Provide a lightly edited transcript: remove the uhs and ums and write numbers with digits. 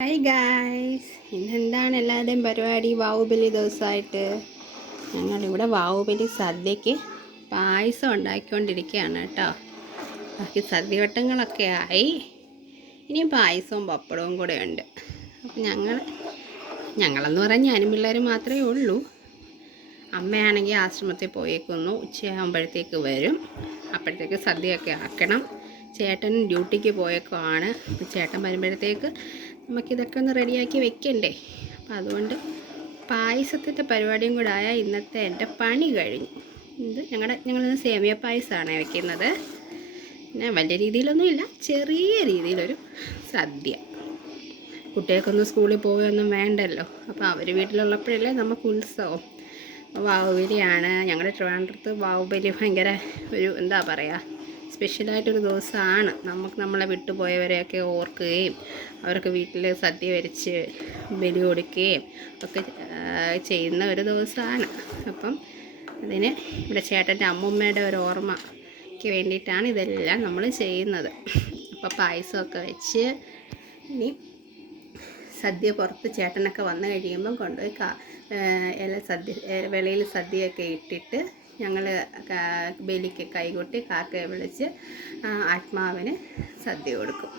Hi guys, ഇന്നെന്താണ് എല്ലാവരുടെയും പരിപാടി? വാവുബലി ദിവസമായിട്ട് ഞങ്ങളിവിടെ വാവുബലി സദ്യക്ക് പായസം ഉണ്ടാക്കിക്കൊണ്ടിരിക്കുകയാണ് കേട്ടോ. ബാക്കി സദ്യവട്ടങ്ങളൊക്കെ ആയി, ഇനിയും പായസവും പപ്പടവും കൂടെ ഉണ്ട്. അപ്പം ഞങ്ങളെന്ന് പറഞ്ഞാൽ ഞാനും പിള്ളേരും മാത്രമേ ഉള്ളൂ. അമ്മയാണെങ്കിൽ ആശ്രമത്തിൽ പോയേക്കുന്നു, ഉച്ചയാകുമ്പോഴത്തേക്ക് വരും. അപ്പോഴത്തേക്ക് സദ്യയൊക്കെ ആക്കണം. ചേട്ടൻ ഡ്യൂട്ടിക്ക് പോയേക്കുവാണ്. ചേട്ടൻ വരുമ്പോഴത്തേക്ക് നമുക്കിതൊക്കെ ഒന്ന് റെഡിയാക്കി വെക്കണ്ടേ. അപ്പം അതുകൊണ്ട് പായസത്തിൻ്റെ പരിപാടിയും കൂടെ ആയാൽ ഇന്നത്തെ എൻ്റെ പണി കഴിഞ്ഞു. ഇത് ഞങ്ങളിന്ന് സേമിയ പായസമാണ് വെക്കുന്നത്. പിന്നെ വലിയ രീതിയിലൊന്നുമില്ല, ചെറിയ രീതിയിലൊരു സദ്യ. കുട്ടികൾക്കൊന്നും സ്കൂളിൽ പോവുകയൊന്നും വേണ്ടല്ലോ. അപ്പോൾ അവർ വീട്ടിലുള്ളപ്പോഴല്ലേ നമുക്ക് ഉത്സവം. വാവുബലിയാണ്. ഞങ്ങളുടെ ട്രിവാൻഡ്രത്ത് വാവുബലി ഭയങ്കര ഒരു എന്താ പറയുക, സ്പെഷ്യലായിട്ടൊരു ദിവസമാണ്. നമ്മളെ വിട്ടുപോയവരെയൊക്കെ ഓർക്കുകയും അവർക്ക് വീട്ടിൽ സദ്യ വരിച്ച് ബലി കൊടുക്കുകയും ഒക്കെ ചെയ്യുന്ന ഒരു ദിവസമാണ്. അപ്പം അതിന് ഇവിടെ ചേട്ടൻ്റെ അമ്മൂമ്മയുടെ ഒരു ഓർമ്മയ്ക്ക് വേണ്ടിയിട്ടാണ് ഇതെല്ലാം നമ്മൾ ചെയ്യുന്നത്. അപ്പോൾ പായസമൊക്കെ വെച്ച് ഇനി സദ്യ പുറത്ത് ചേട്ടനൊക്കെ വന്നു കഴിയുമ്പം കൊണ്ടുപോയി വെളിയിൽ സദ്യയൊക്കെ ഇട്ടിട്ട് ഞങ്ങൾ ബലിക്ക് കൈകൊട്ടി കാക്കയെ വിളിച്ച് ആത്മാവിന് സദ്യ കൊടുക്കും.